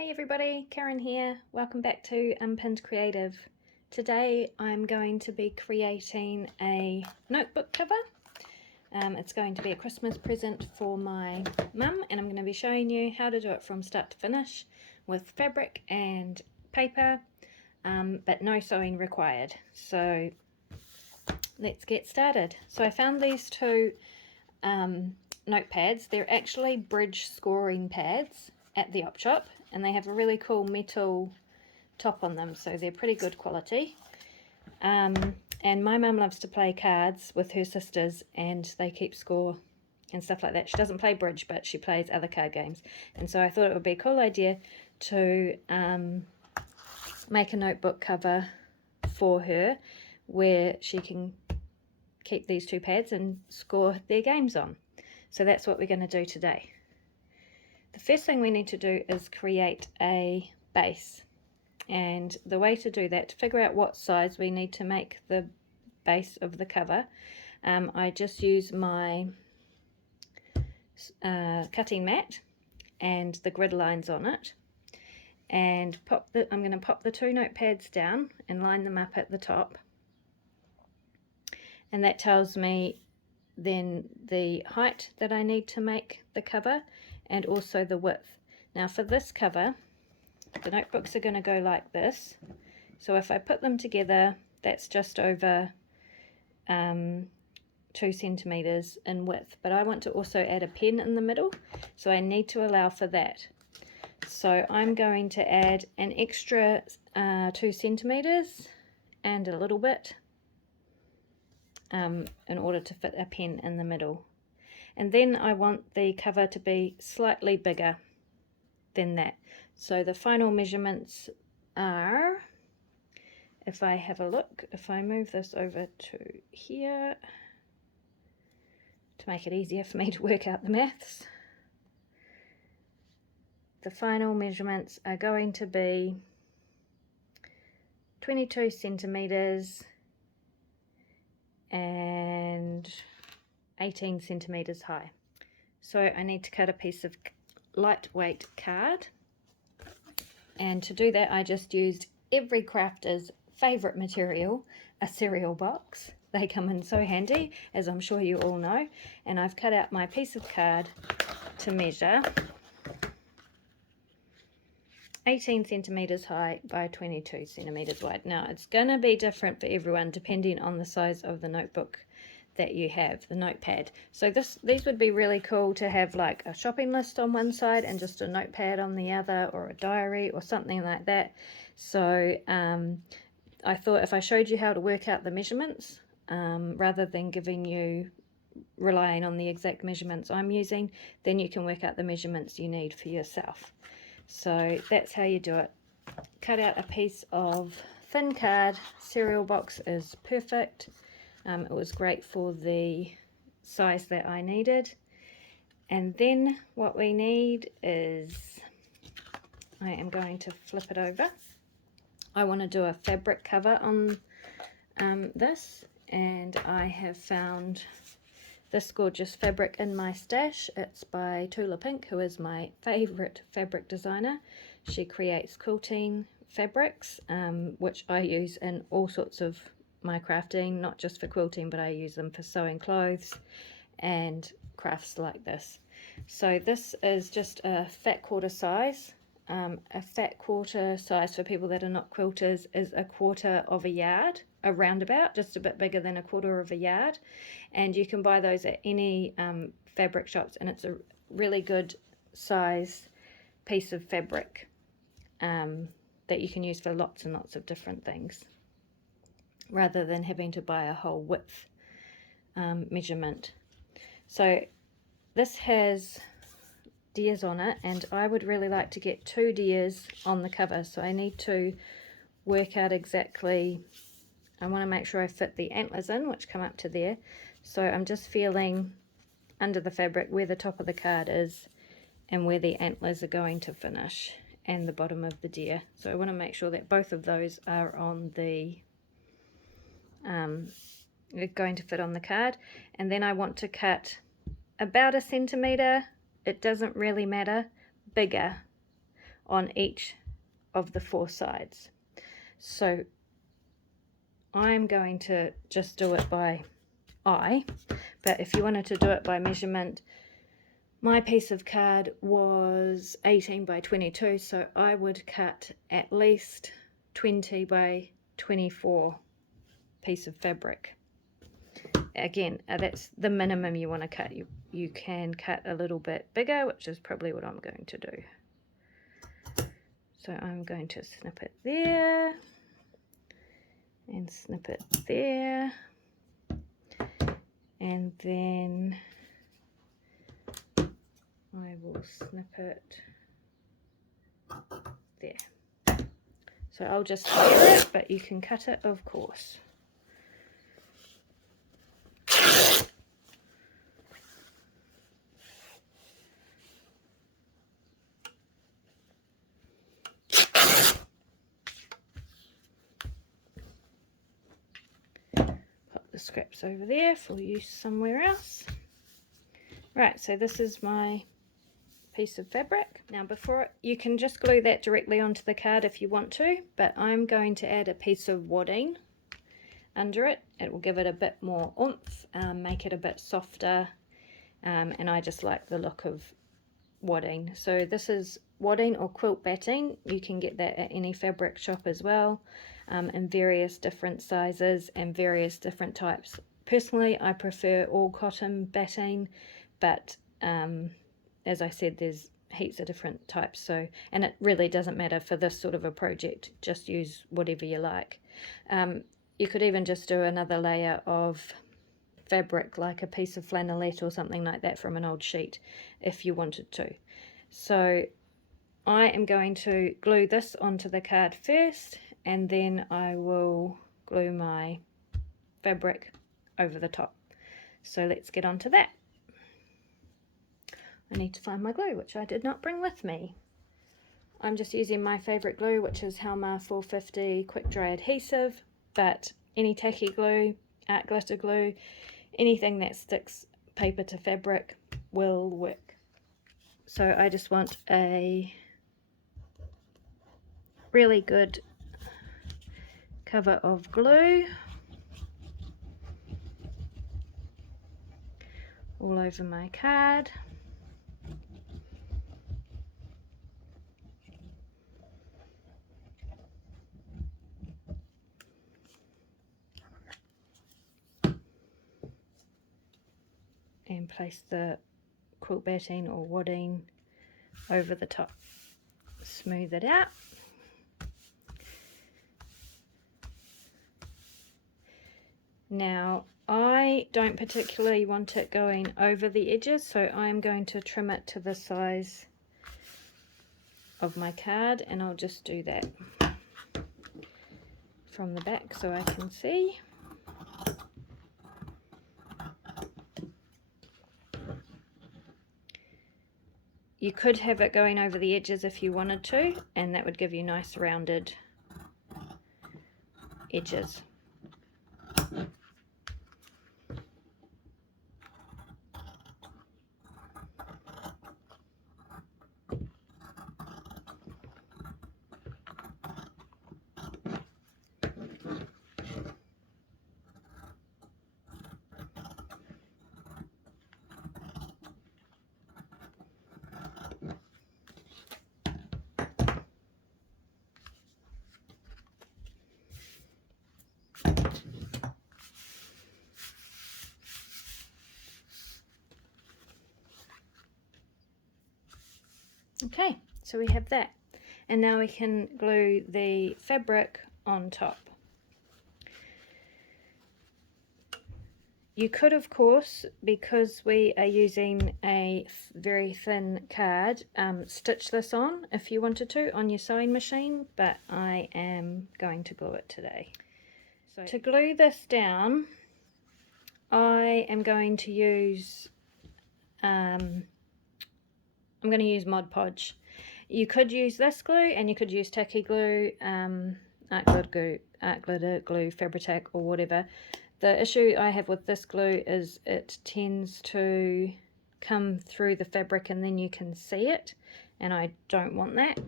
Hey everybody, Karen here. Welcome back to Unpinned Creative. Today I'm going to be creating a notebook cover. It's going to be a Christmas present for my mum, and I'm going to be showing you how to do it from start to finish with fabric and paper, but no sewing required. So let's get started. So I found these two notepads. They're actually bridge scoring pads at the op shop, and they have a really cool metal top on them, so they're pretty good quality. And my mum loves to play cards with her sisters, and they keep score and stuff like that. She doesn't play bridge, but she plays other card games, and so I thought it would be a cool idea to make a notebook cover for her where she can keep these two pads and score their games on. So that's what we're going to do today. The first thing we need to do is create a base, and the way to do that, to figure out what size we need to make the base of the cover, I just use my cutting mat and the grid lines on it, and I'm going to pop the two notepads down and line them up at the top, and that tells me then the height that I need to make the cover and also the width. Now for this cover, the notebooks are going to go like this, so if I put them together, that's just over 2 centimeters in width, but I want to also add a pen in the middle, so I need to allow for that. So I'm going to add an extra 2 centimeters and a little bit in order to fit a pen in the middle. And then I want the cover to be slightly bigger than that. So the final measurements are, if I have a look, if I move this over to here to make it easier for me to work out the maths, the final measurements are going to be 22 centimeters and 18 centimeters high. So I need to cut a piece of lightweight card, and to do that I just used every crafter's favorite material, a cereal box. They come in so handy, as I'm sure you all know, and I've cut out my piece of card to measure 18 centimeters high by 22 centimeters wide. Now it's going to be different for everyone depending on the size of the notebook that you have, the notepad. So these would be really cool to have, like a shopping list on one side and just a notepad on the other, or a diary or something like that. So I thought if I showed you how to work out the measurements, rather than relying on the exact measurements I'm using, then you can work out the measurements you need for yourself. So that's how you do it. Cut out a piece of thin card. Cereal box is perfect. It was great for the size that I needed. And then what we need is, I am going to flip it over. I want to do a fabric cover on this, and I have found this gorgeous fabric in my stash. It's by Tula Pink, who is my favorite fabric designer. She creates quilting fabrics, which I use in all sorts of my crafting, not just for quilting, but I use them for sewing clothes and crafts like this. So this is just a fat quarter size. A fat quarter size for people that are not quilters is 1/4 of a yard, a roundabout, just a bit bigger than 1/4 of a yard, and you can buy those at any fabric shops, and it's a really good size piece of fabric that you can use for lots and lots of different things, rather than having to buy a whole width measurement. So this has deers on it, and I would really like to get 2 deers on the cover, so I need to work out exactly, I want to make sure I fit the antlers in, which come up to there. So I'm just feeling under the fabric where the top of the card is and where the antlers are going to finish, and the bottom of the deer. So I want to make sure that both of those are on the going to fit on the card. And then I want to cut about 1 centimeter, it doesn't really matter, bigger on each of the 4 sides. So I'm going to just do it by eye, but if you wanted to do it by measurement, my piece of card was 18 by 22, so I would cut at least 20 by 24 piece of fabric. Again, that's the minimum you want to cut. You can cut a little bit bigger, which is probably what I'm going to do. So I'm going to snip it there and snip it there, and then I will snip it there. So I'll just tear it, but you can cut it, of course. Put the scraps over there for use somewhere else. Right, so this is my piece of fabric. Now you can just glue that directly onto the card if you want to, but I'm going to add a piece of wadding under it. It will give it a bit more oomph, make it a bit softer, and I just like the look of wadding. So this is wadding or quilt batting. You can get that at any fabric shop as well, in various different sizes and various different types. Personally, I prefer all cotton batting, but as I said, there's heaps of different types, so, and it really doesn't matter for this sort of a project, just use whatever you like. You could even just do another layer of fabric, like a piece of flannelette or something like that from an old sheet, if you wanted to. So I am going to glue this onto the card first, and then I will glue my fabric over the top. So let's get on to that. I need to find my glue, which I did not bring with me. I'm just using my favourite glue, which is Helma 450 quick dry adhesive, but any tacky glue, art glitter glue, anything that sticks paper to fabric will work. So I just want a really good cover of glue all over my card. And place the quilt batting or wadding over the top. Smooth it out. Now I don't particularly want it going over the edges, so I'm going to trim it to the size of my card, and I'll just do that from the back so I can see. You could have it going over the edges if you wanted to, and that would give you nice rounded edges. Okay, so we have that, and now we can glue the fabric on top. You could, of course, because we are using a very thin card, stitch this on if you wanted to on your sewing machine, but I am going to glue it today. So to glue this down, I am going to use I'm going to use Mod Podge. You could use this glue, and you could use tacky glue, art glitter glue, Fabri-Tac, or whatever. The issue I have with this glue is it tends to come through the fabric and then you can see it, and I don't want that.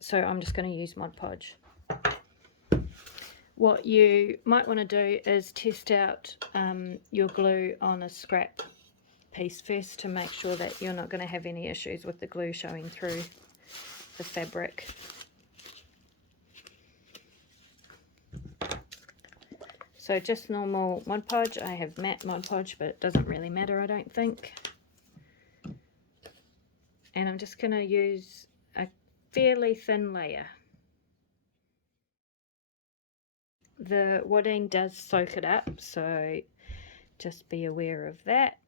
So I'm just going to use Mod Podge. What you might want to do is test out your glue on a scrap piece first to make sure that you're not going to have any issues with the glue showing through the fabric. So just normal Mod Podge. I have matte Mod Podge, but it doesn't really matter, I don't think. And I'm just going to use a fairly thin layer. The wadding does soak it up, so just be aware of that.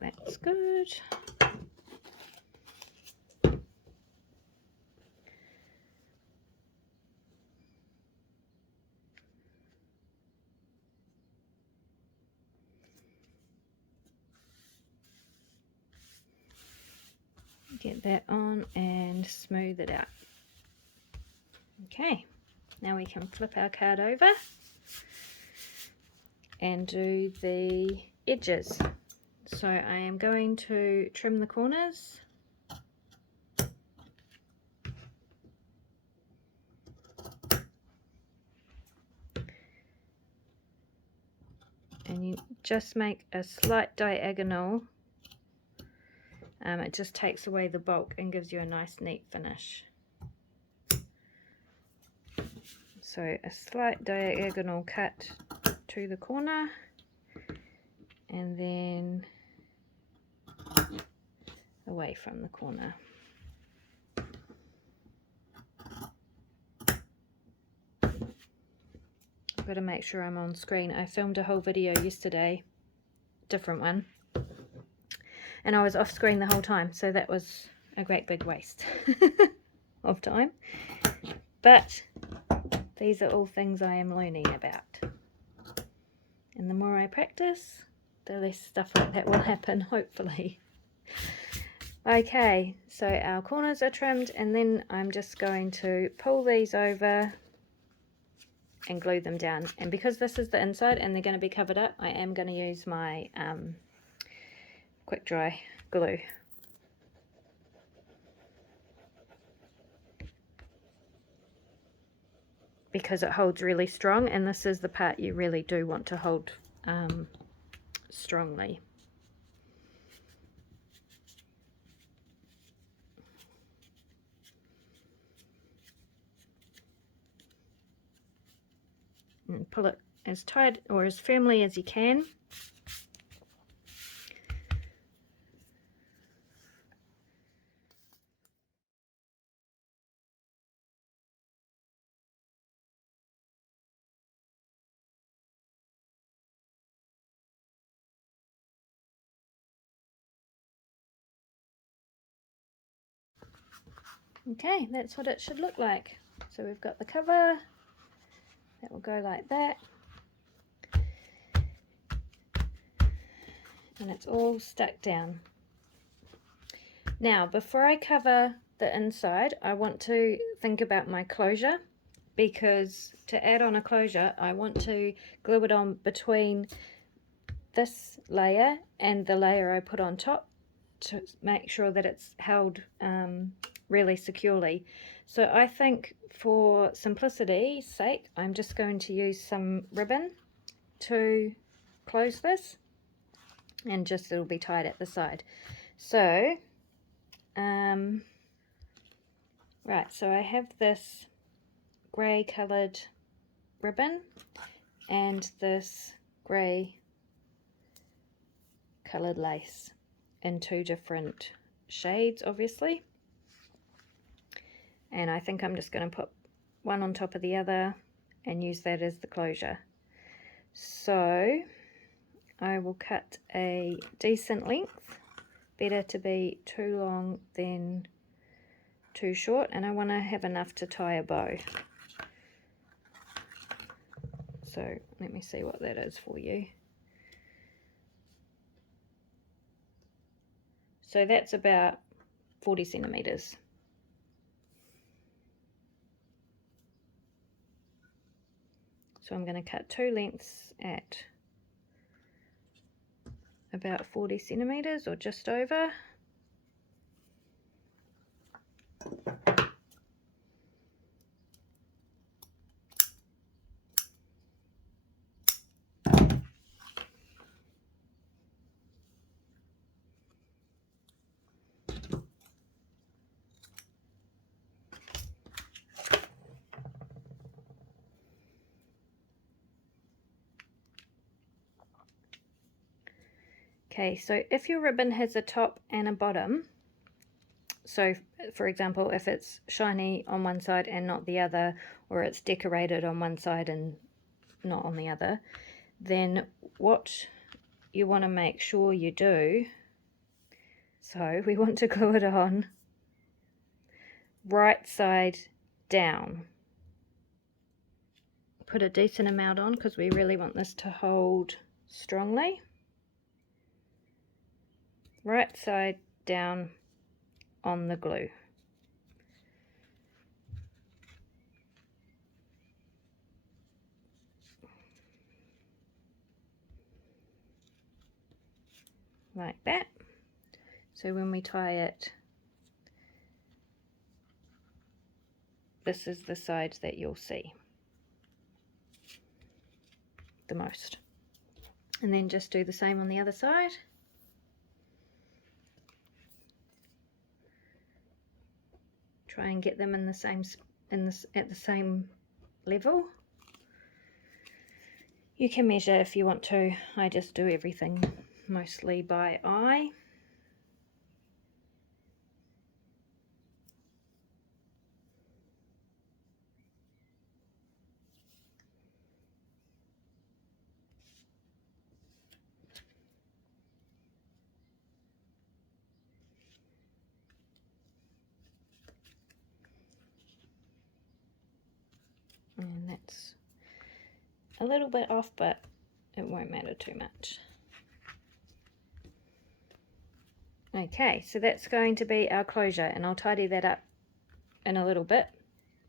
That's good. Get that on and smooth it out. Okay, now we can flip our card over and do the edges. So I am going to trim the corners. And you just make a slight diagonal. It just takes away the bulk and gives you a nice neat finish. So a slight diagonal cut to the corner, and then away from the corner. I've got to make sure I'm on screen. I filmed a whole video yesterday, different one, and I was off screen the whole time, so that was a great big waste of time. But these are all things I am learning about, and the more I practice, the less stuff like that will happen, hopefully. Okay, so our corners are trimmed, and then I'm just going to pull these over and glue them down. And because this is the inside and they're going to be covered up, I am going to use my quick dry glue. Because it holds really strong, and this is the part you really do want to hold strongly. And pull it as tight or as firmly as you can. Okay, that's what it should look like. So we've got the cover, that will go like that. And it's all stuck down. Now, before I cover the inside, I want to think about my closure, because to add on a closure, I want to glue it on between this layer and the layer I put on top to make sure that it's held really securely. So I think for simplicity's sake, I'm just going to use some ribbon to close this, and just it'll be tied at the side. So right, so I have this grey coloured ribbon and this grey coloured lace in two different shades, obviously. And I think I'm just going to put one on top of the other and use that as the closure. So I will cut a decent length, better to be too long than too short, and I want to have enough to tie a bow. So let me see what that is for you. So that's about 40 centimeters. So I'm going to cut two lengths at about 40 centimeters or just over. Okay, so if your ribbon has a top and a bottom, so for example, if it's shiny on one side and not the other, or it's decorated on one side and not on the other, then what you want to make sure you do, so we want to glue it on right side down. Put a decent amount on because we really want this to hold strongly. Right side down on the glue. Like that. So when we tie it, this is the side that you'll see the most. And then just do the same on the other side. Try and get them in the same at the same level. You can measure if you want to. I just do everything mostly by eye. And that's a little bit off, but it won't matter too much. Okay, so that's going to be our closure, and I'll tidy that up in a little bit.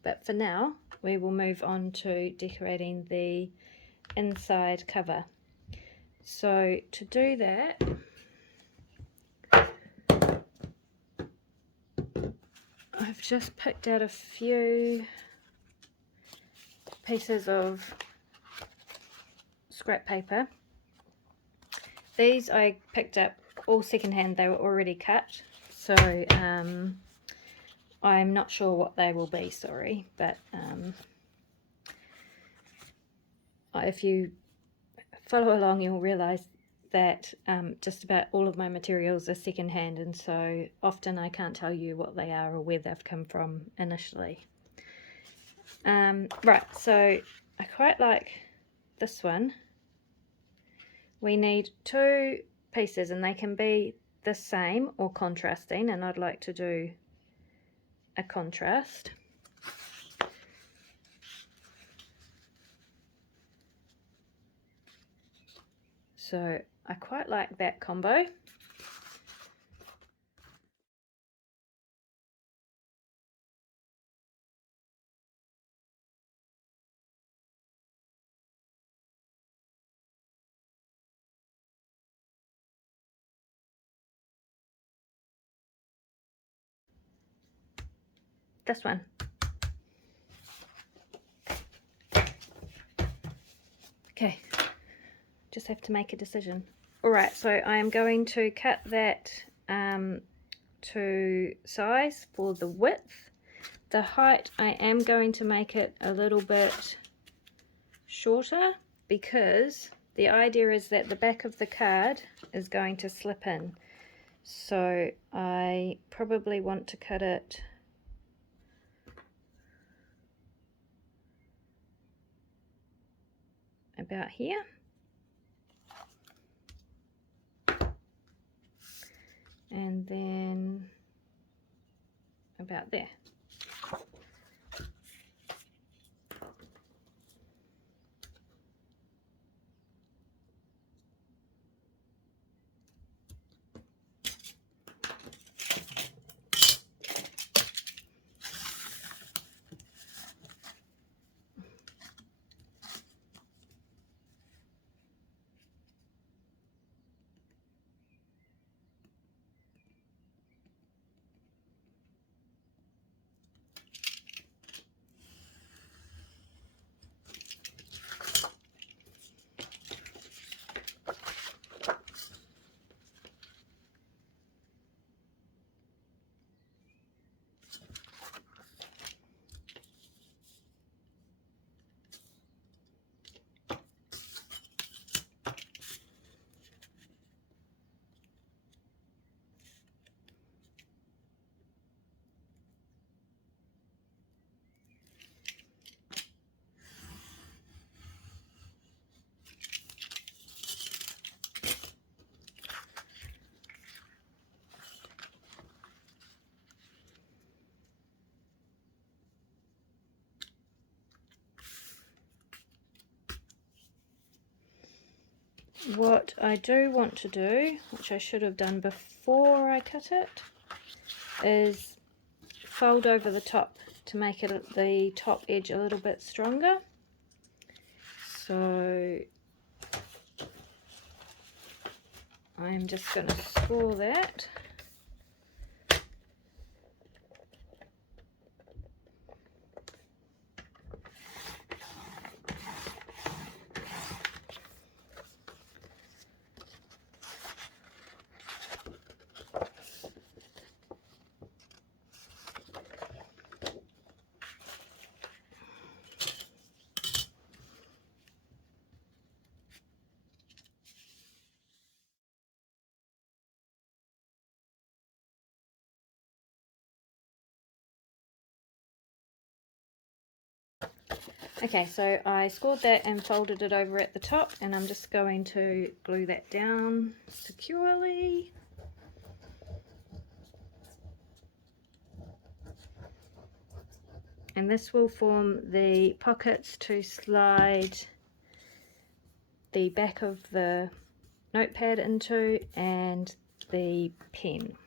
But for now, we will move on to decorating the inside cover. So to do that, I've just picked out a few pieces of scrap paper. These I picked up all secondhand, they were already cut, so I'm not sure what they will be, sorry, but if you follow along you'll realise that just about all of my materials are secondhand, and so often I can't tell you what they are or where they've come from initially. Right, so I quite like this one. We need two pieces and they can be the same or contrasting, and I'd like to do a contrast. So I quite like that combo. This one. Okay, just have to make a decision. Alright, so I am going to cut that to size for the width. The height, I am going to make it a little bit shorter because the idea is that the back of the card is going to slip in. So I probably want to cut it about here. And then about there. what I do want to do, which I should have done before I cut it, is fold over the top to make it the top edge a little bit stronger. So I'm just going to score that. Okay, so I scored that and folded it over at the top, and I'm just going to glue that down securely. And this will form the pockets to slide the back of the notepad into and the pen.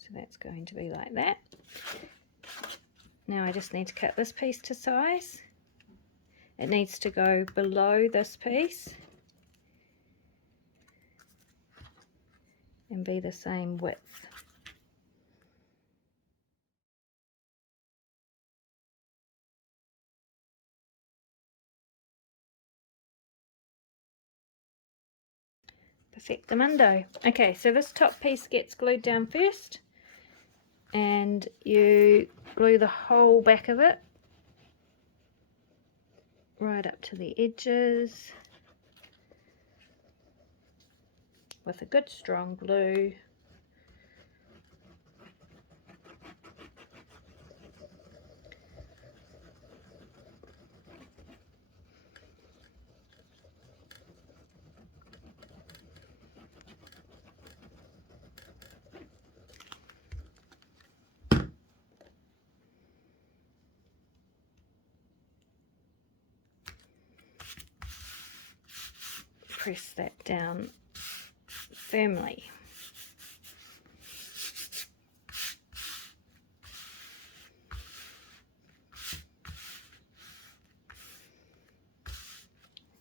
So that's going to be like that. Now I just need to cut this piece to size. It needs to go below this piece and be the same width. Perfectamundo. Okay, so this top piece gets glued down first, and you glue the whole back of it right up to the edges with a good strong glue. Press that down firmly.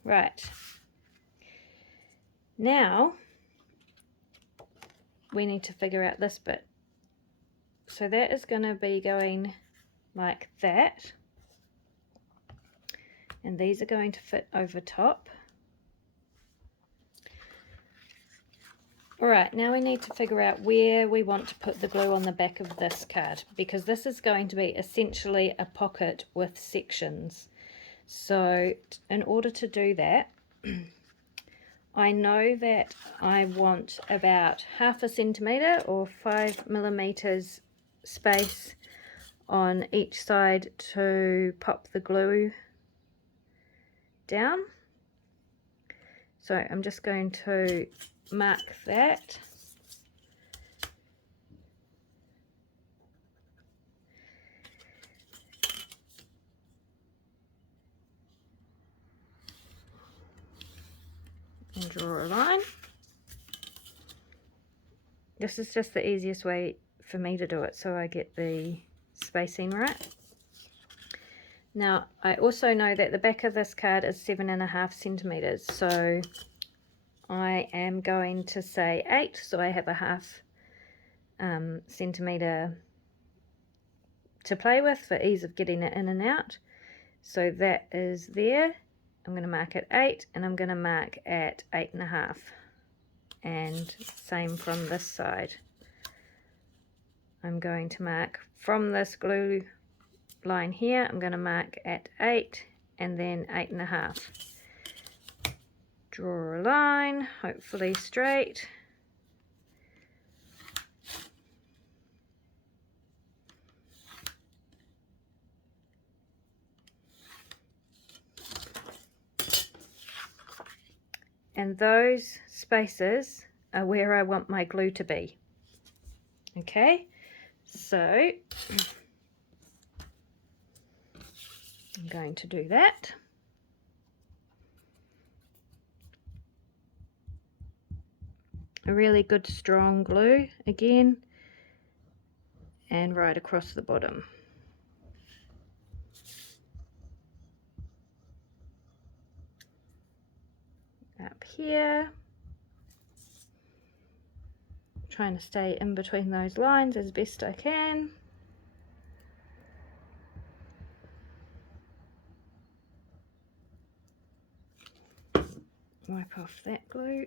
Right, now we need to figure out this bit. So that is going to be going like that, and these are going to fit over top. Alright, now we need to figure out where we want to put the glue on the back of this card, because this is going to be essentially a pocket with sections. So in order to do that, I know that I want about 1/2 centimetre or 5 millimeters space on each side to pop the glue down. So I'm just going to mark that. And draw a line. This is just the easiest way for me to do it, so I get the spacing right. Now I also know that the back of this card is 7.5 centimeters, so I am going to say 8, so I have a 1/2 centimeter to play with for ease of getting it in and out. So that is there. I'm going to mark at 8, and I'm going to mark at 8.5, and same from this side. I'm going to mark from this glue line here, I'm going to mark at 8 and then 8.5. Draw a line, hopefully straight. and those spaces are where I want my glue to be. Okay, so I'm going to do that. A really good strong glue again, and right across the bottom. Up here, trying to stay in between those lines as best I can. Wipe off that glue.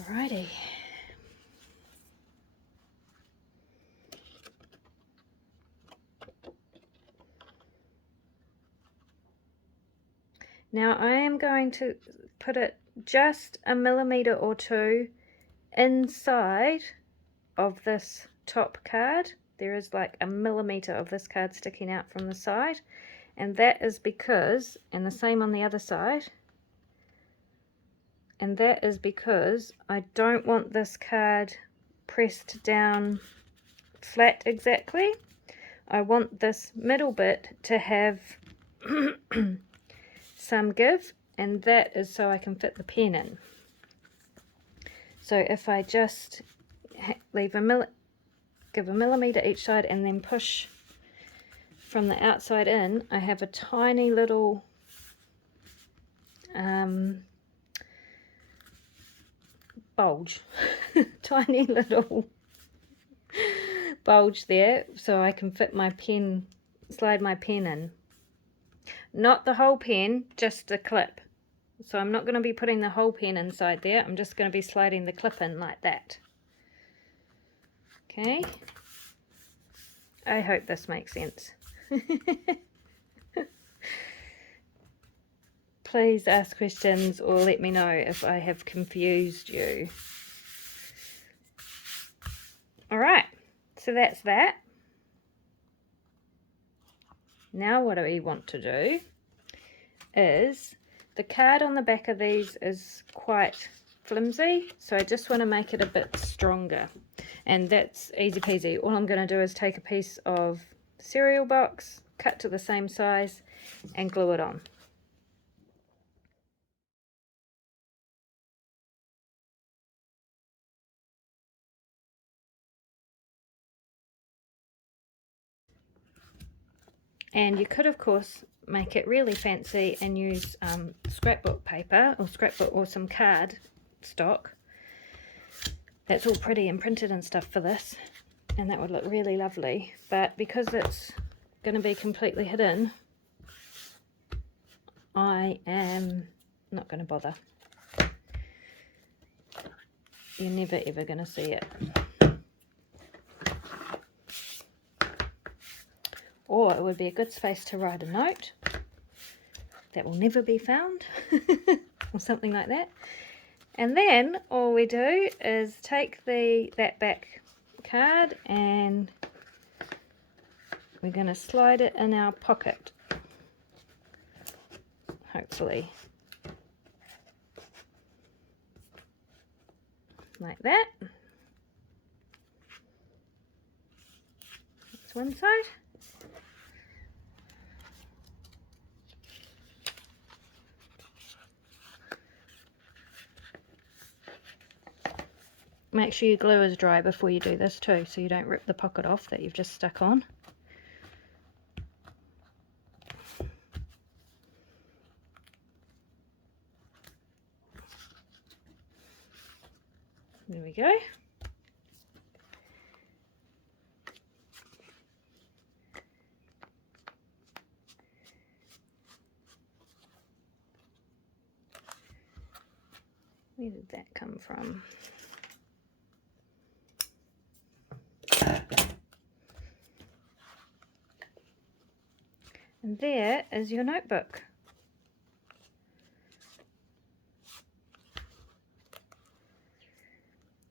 Alrighty. Now I am going to put it just a millimetre or two inside of this top card. There is like a millimetre of this card sticking out from the side, and that is because, and the same on the other side, and that is because I don't want this card pressed down flat exactly. I want this middle bit to have some give, and that is so I can fit the pen in. So if I just leave give a millimetre each side and then push from the outside in, I have a tiny little bulge, tiny little bulge there, so I can fit my pen, slide my pen in. Not the whole pen, just a clip. So I'm not going to be putting the whole pen inside there, I'm just going to be sliding the clip in like that. Okay, I hope this makes sense. Please ask questions or let me know if I have confused you. Alright, so that's that. Now what we want to do is, the card on the back of these is quite flimsy, so I just want to make it a bit stronger, and that's easy peasy. All I'm going to do is take a piece of cereal box, cut to the same size, and glue it on. And you could of course make it really fancy and use scrapbook paper or scrapbook or some card stock. That's all pretty and printed and stuff for this, and that would look really lovely, but because it's going to be completely hidden, I am not going to bother. You're never ever going to see it. Or it would be a good space to write a note that will never be found or something like that. And then all we do is take that back card and we're going to slide it in our pocket, hopefully, like that. That's one side. Make sure your glue is dry before you do this too, so you don't rip the pocket off that you've just stuck on. There we go. Where did that come from? And there is your notebook.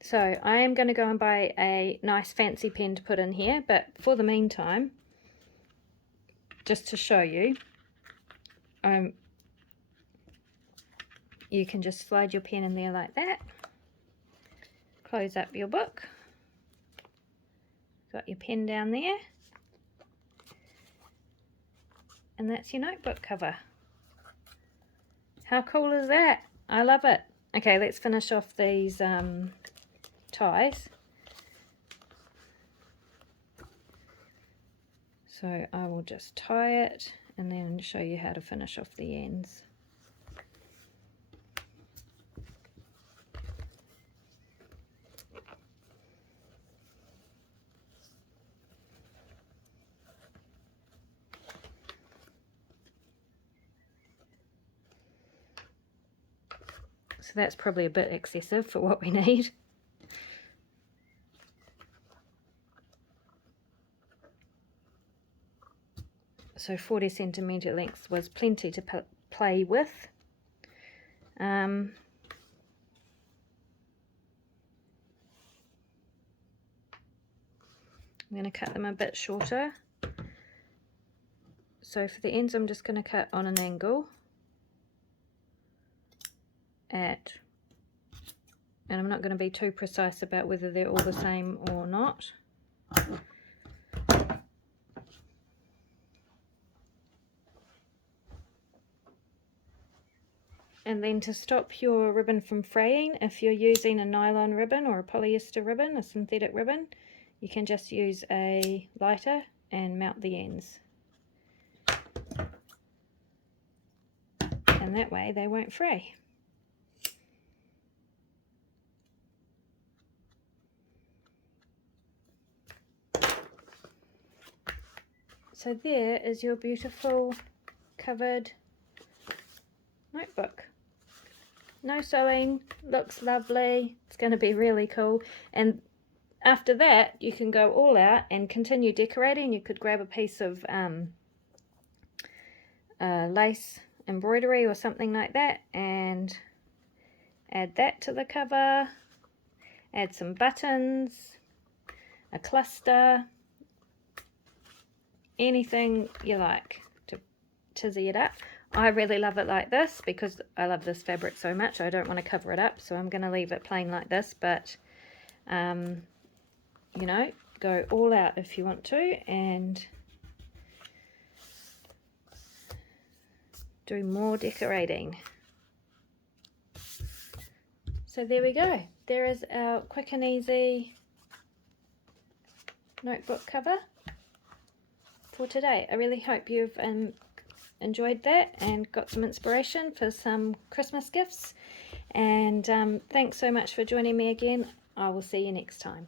So I am going to go and buy a nice fancy pen to put in here, but for the meantime, just to show you, I'm you can just slide your pen in there like that, close up your book, got your pen down there, and that's your notebook cover. How cool is that? I love it. Okay, let's finish off these ties. So I will just tie it and then show you how to finish off the ends. So that's probably a bit excessive for what we need. So 40 centimetre length was plenty to play with. I'm going to cut them a bit shorter. So for the ends I'm just going to cut on an angle and I'm not going to be too precise about whether they're all the same or not. And then to stop your ribbon from fraying, if you're using a nylon ribbon or a polyester ribbon, a synthetic ribbon, you can just use a lighter and mount the ends. And that way they won't fray. So there is your beautiful covered notebook. No sewing, looks lovely, it's going to be really cool. And after that you can go all out and continue decorating. You could grab a piece of lace embroidery or something like that and add that to the cover, add some buttons, a cluster, anything you like to tizzy it up. I really love it like this because I love this fabric so much. I don't want to cover it up, so I'm going to leave it plain like this, but you know, go all out if you want to and do more decorating. So there we go. There is our quick and easy notebook cover for today. I really hope you've enjoyed that and got some inspiration for some Christmas gifts. And thanks so much for joining me again. I will see you next time.